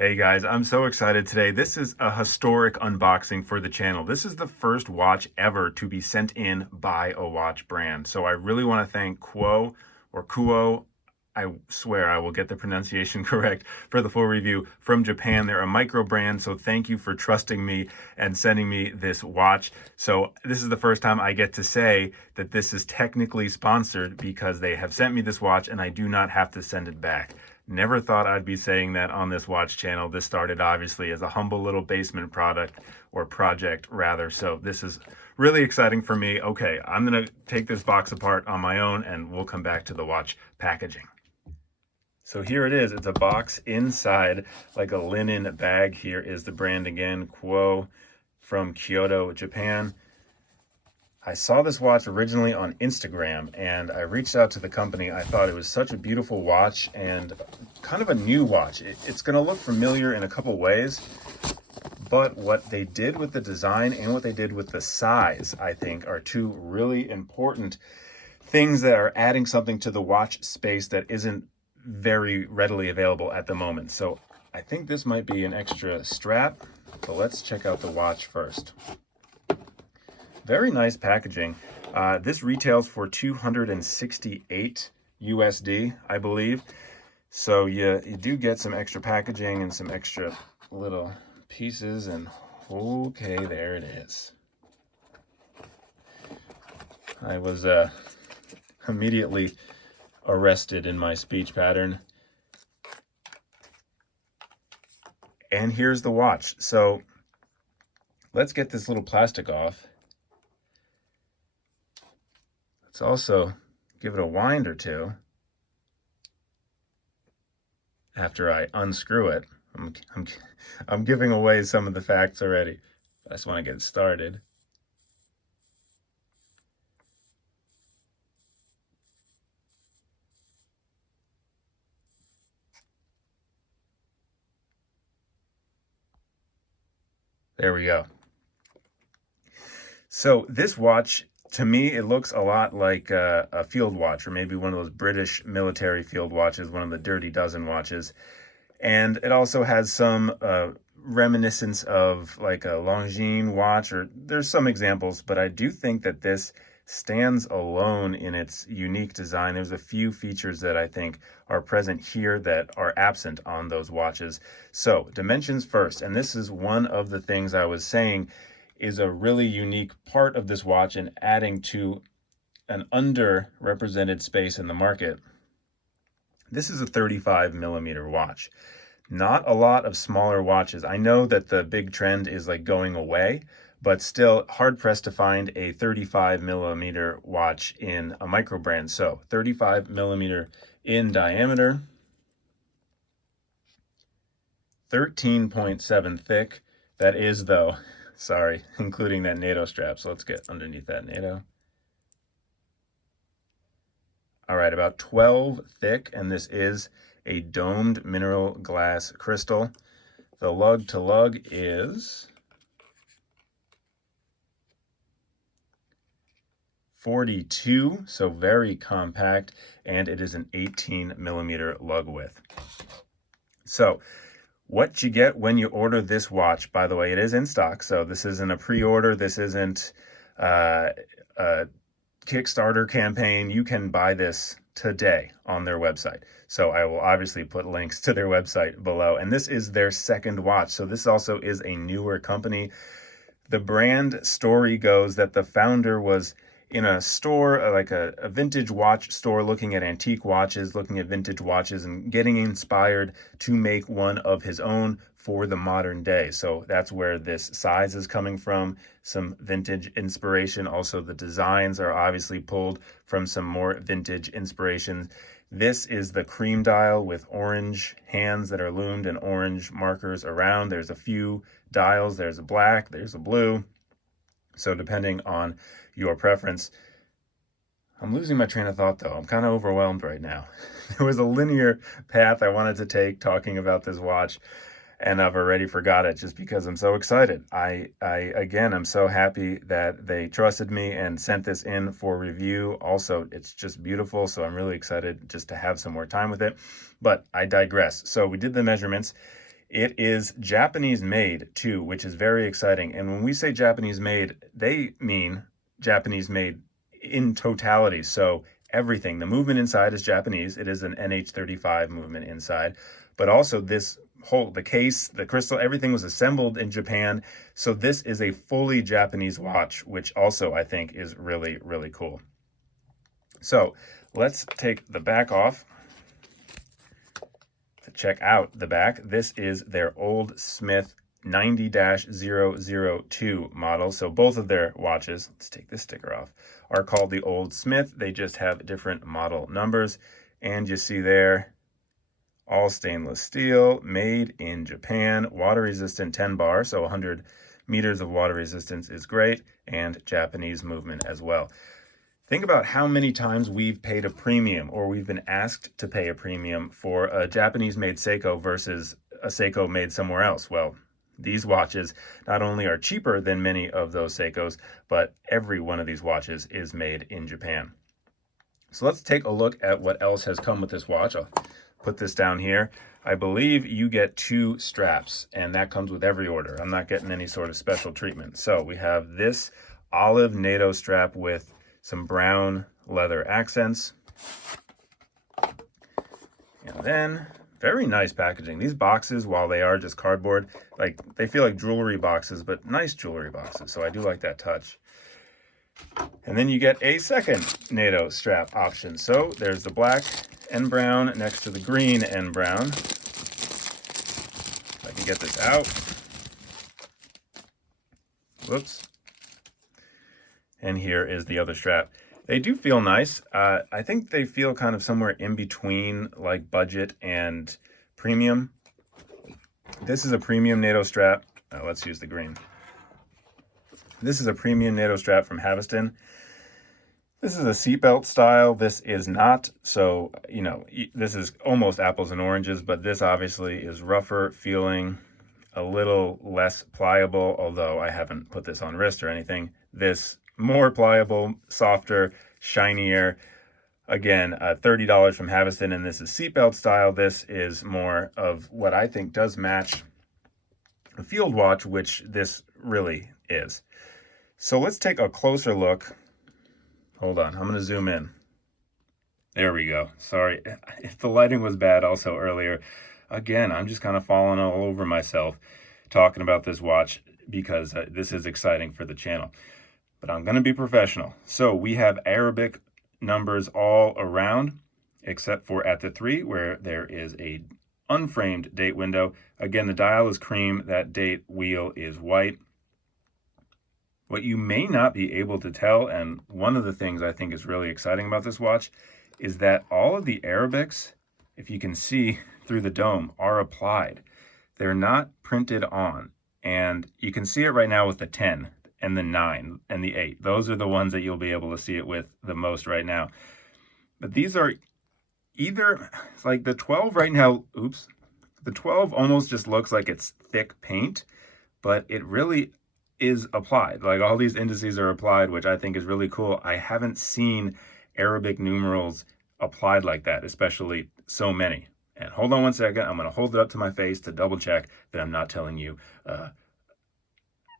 Hey guys, I'm so excited today. This is a historic unboxing for the channel. This is the first watch ever to be sent in by a watch brand. So I really want to thank KUOE or KUOE. I swear I will get the pronunciation correct for the full review from Japan. They're a micro brand, so thank you for trusting me and sending me this watch. So this is the first time I get to say that this is technically sponsored because they have sent me this watch and I do not have to send it back. Never thought I'd be saying that on this watch channel. This started obviously as a humble little basement product, or project rather. So this is really exciting for me. Okay, I'm gonna take this box apart on my own and we'll come back to the watch packaging. So here it is. It's a box inside like a linen bag. Here is the brand again, KUOE from Kyoto, Japan. I saw this watch originally on Instagram and I reached out to the company. I thought it was such a beautiful watch and kind of a new watch. It's going to look familiar in a couple ways, but what they did with the design and what they did with the size, I think, are two really important things that are adding something to the watch space that isn't very readily available at the moment. So I think this might be an extra strap, but let's check out the watch first. Very nice packaging. This retails for 268 USD, I believe. So you do get some extra packaging and some extra little pieces, and okay, there it is. I was immediately arrested in my speech pattern. And here's the watch. So let's get this little plastic off. Let's also give it a wind or two after I unscrew it. I'm giving away some of the facts already. I just want to get started. There we go. So this watch, to me, it looks a lot like a field watch, or maybe one of those British military field watches, one of the Dirty Dozen watches. And it also has some reminiscence of like a Longines watch, or there's some examples, but I do think that this stands alone in its unique design. There's a few features that I think are present here that are absent on those watches. So dimensions first, and this is one of the things I was saying is a really unique part of this watch and adding to an underrepresented space in the market. This is a 35 millimeter watch. Not a lot of smaller watches. I know that the big trend is like going away, but still hard pressed to find a 35 millimeter watch in a micro brand. So 35 millimeter in diameter, 13.7 thick. That is though, sorry, including that NATO strap. So let's get underneath that NATO. All right, about 12 thick, and this is a domed mineral glass crystal. The lug to lug is 42, so very compact, and it is an 18 millimeter lug width. So what you get when you order this watch, by the way, it is in stock, so this isn't a pre-order, this isn't a Kickstarter campaign. You can buy this today on their website. So I will obviously put links to their website below. And this is their second watch. So this also is a newer company. The brand story goes that the founder was in a store, like a vintage watch store, looking at antique watches, looking at vintage watches, and getting inspired to make one of his own for the modern day. So that's where this size is coming from, some vintage inspiration. Also, the designs are obviously pulled from some more vintage inspirations. This is the cream dial with orange hands that are loomed and orange markers around. There's a few dials. There's a black, there's a blue. So depending on your preference. I'm losing my train of thought though. I'm kind of overwhelmed right now. There was a linear path I wanted to take talking about this watch, and I've already forgot it just because I'm so excited. Again, I'm so happy that they trusted me and sent this in for review. Also, it's just beautiful, so I'm really excited just to have some more time with it. But I digress. So we did the measurements. It is Japanese made too, which is very exciting. And when we say Japanese made, they mean Japanese made in totality. So everything, the movement inside is Japanese. It is an NH35 movement inside, but also this whole, the case, the crystal, everything was assembled in Japan. So this is a fully Japanese watch, which also I think is really, really cool. So let's take the back off to check out the back. This is their Old Smith 90-002 model. So both of their watches, let's take this sticker off, are called the Old Smith. They just have different model numbers. And you see there, all stainless steel, made in Japan, water resistant 10 bar, so 100 meters of water resistance is great, and Japanese movement as well. Think about how many times we've paid a premium, or we've been asked to pay a premium for a Japanese-made Seiko versus a Seiko made somewhere else. Well, these watches not only are cheaper than many of those Seikos, but every one of these watches is made in Japan. So let's take a look at what else has come with this watch. I'll put this down here. I believe you get 2 straps, and that comes with every order. I'm not getting any sort of special treatment. So we have this olive NATO strap with some brown leather accents. And then, very nice packaging. These boxes, while they are just cardboard, like they feel like jewelry boxes, but nice jewelry boxes. So I do like that touch. And then you get a second NATO strap option. So there's the black and brown next to the green and brown. If I can get this out. Whoops. And here is the other strap. They do feel nice. I think they feel kind of somewhere in between like budget and premium. This is a premium NATO strap. Let's use the green. This is a premium NATO strap from Haveston. This is a seatbelt style. This is not. So, you know, this is almost apples and oranges, but this obviously is rougher feeling, a little less pliable, although I haven't put this on wrist or anything. This more pliable, softer, shinier. Again, $30 from Haveston, and this is seatbelt style. This is more of what I think does match a field watch, which this really is. So let's take a closer look. Hold on, I'm going to zoom in. There we go. Sorry if the lighting was bad also earlier. Again, I'm just kind of falling all over myself talking about this watch because this is exciting for the channel. But I'm going to be professional. So we have Arabic numbers all around, except for at the 3, where there is a unframed date window. Again, the dial is cream. That date wheel is white. What you may not be able to tell, and one of the things I think is really exciting about this watch, is that all of the Arabics, if you can see through the dome, are applied. They're not printed on. And you can see it right now with the 10. And the 9 and the 8. Those are the ones that you'll be able to see it with the most right now. But these are either, like the 12 right now, oops, the 12 almost just looks like it's thick paint, but it really is applied. Like all these indices are applied, which I think is really cool. I haven't seen Arabic numerals applied like that, especially so many. And hold on one second, I'm going to hold it up to my face to double check that I'm not telling you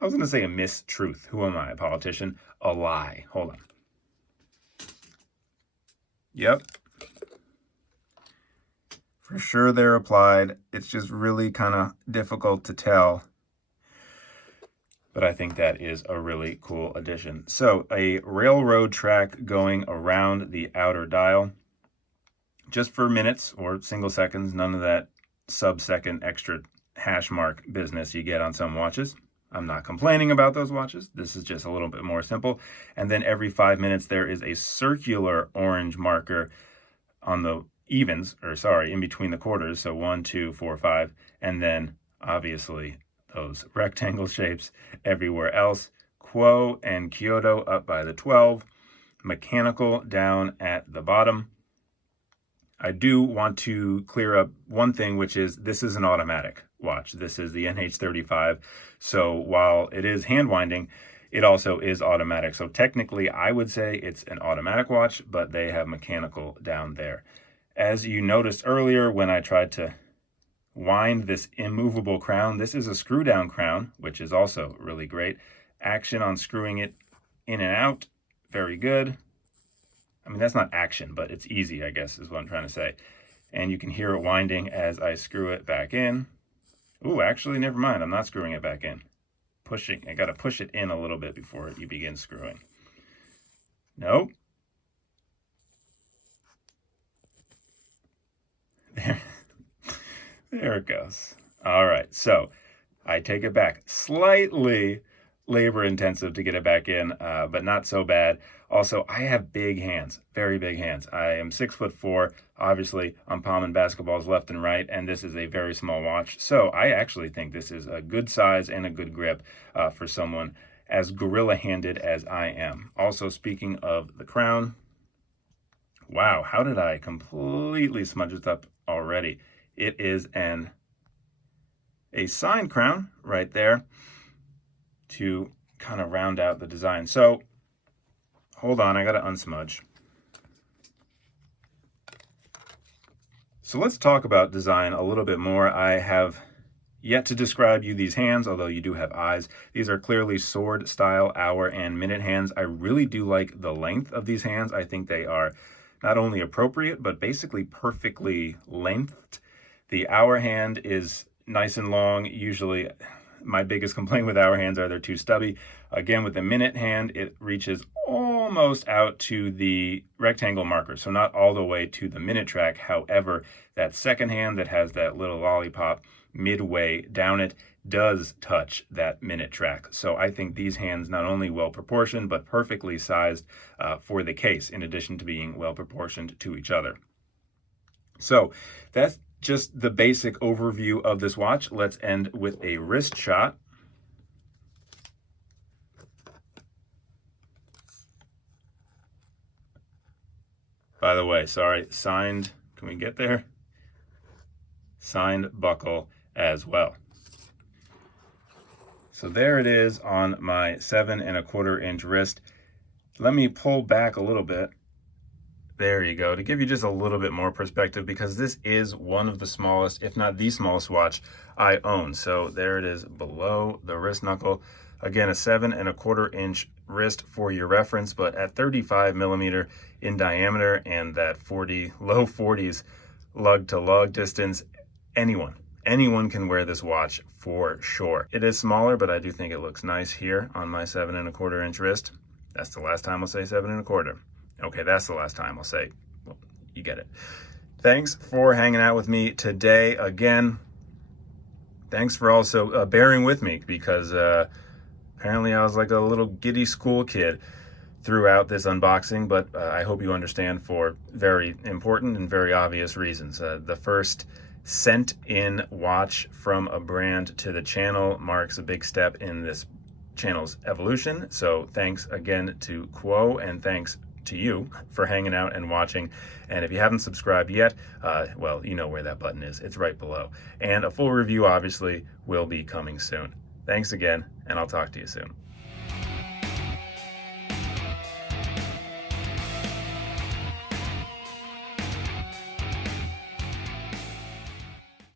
I was going to say a mistruth. Who am I, a politician? A lie. Hold on. Yep. For sure they're applied. It's just really kind of difficult to tell. But I think that is a really cool addition. So a railroad track going around the outer dial. Just for minutes or single seconds. None of that sub-second extra hash mark business you get on some watches. I'm not complaining about those watches. This is just a little bit more simple. And then every 5 minutes, there is a circular orange marker on the evens, or sorry, in between the quarters. So 1, 2, 4, 5. And then obviously those rectangle shapes everywhere else. KUOE and Kyoto up by the 12. Mechanical down at the bottom. I do want to clear up one thing, which is this is an automatic watch. This is the NH35. So while it is hand winding, it also is automatic. So technically, I would say it's an automatic watch, but they have mechanical down there. As you noticed earlier when I tried to wind this immovable crown. This is a screw down crown, which is also really great. Action on screwing it in and out, very good. I mean, that's not action, but it's easy, I guess, is what I'm trying to say. And you can hear it winding as I screw it back in. Ooh, actually, never mind. I'm not screwing it back in. I got to push it in a little bit before you begin screwing. Nope. There it goes. All right, so I take it back. Slightly labor intensive to get it back in, but not so bad. Also, I have big hands, very big hands. I am 6'4". Obviously, I'm palming basketballs left and right, and this is a very small watch. So I actually think this is a good size and a good grip for someone as gorilla-handed as I am. Also, speaking of the crown, wow, how did I completely smudge it up already? It is a sign crown right there to kind of round out the design. So hold on, I gotta unsmudge. So let's talk about design a little bit more. I have yet to describe you these hands, although you do have eyes. These are clearly sword style hour and minute hands. I really do like the length of these hands. I think they are not only appropriate, but basically perfectly lengthed. The hour hand is nice and long. Usually my biggest complaint with hour hands are they're too stubby. Again, with the minute hand, it reaches almost out to the rectangle marker, so not all the way to the minute track. However, that second hand that has that little lollipop midway down it does touch that minute track. So I think these hands not only well proportioned, but perfectly sized for the case, in addition to being well proportioned to each other. So that's just the basic overview of this watch. Let's end with a wrist shot. By the way, sorry, signed, can we get there? Signed buckle as well. So there it is on my 7¼ inch wrist. Let me pull back a little bit. There you go, to give you just a little bit more perspective, because this is one of the smallest, if not the smallest watch I own. So there it is below the wrist knuckle. Again, a 7¼ inch wrist for your reference, but at 35mm in diameter and that low 40s lug to lug distance, anyone can wear this watch for sure. It is smaller, but I do think it looks nice here on my 7¼ inch wrist. That's the last time I'll say 7¼ Okay, that's the last time I'll say, well, you get it. Thanks for hanging out with me today. Again, thanks for also bearing with me, because apparently I was like a little giddy school kid throughout this unboxing, but I hope you understand for very important and very obvious reasons. The first sent-in watch from a brand to the channel marks a big step in this channel's evolution. So thanks again to KUOE, and thanks to you for hanging out and watching. And if you haven't subscribed yet, well, you know where that button is. It's right below. And a full review obviously will be coming soon. Thanks again, and I'll talk to you soon.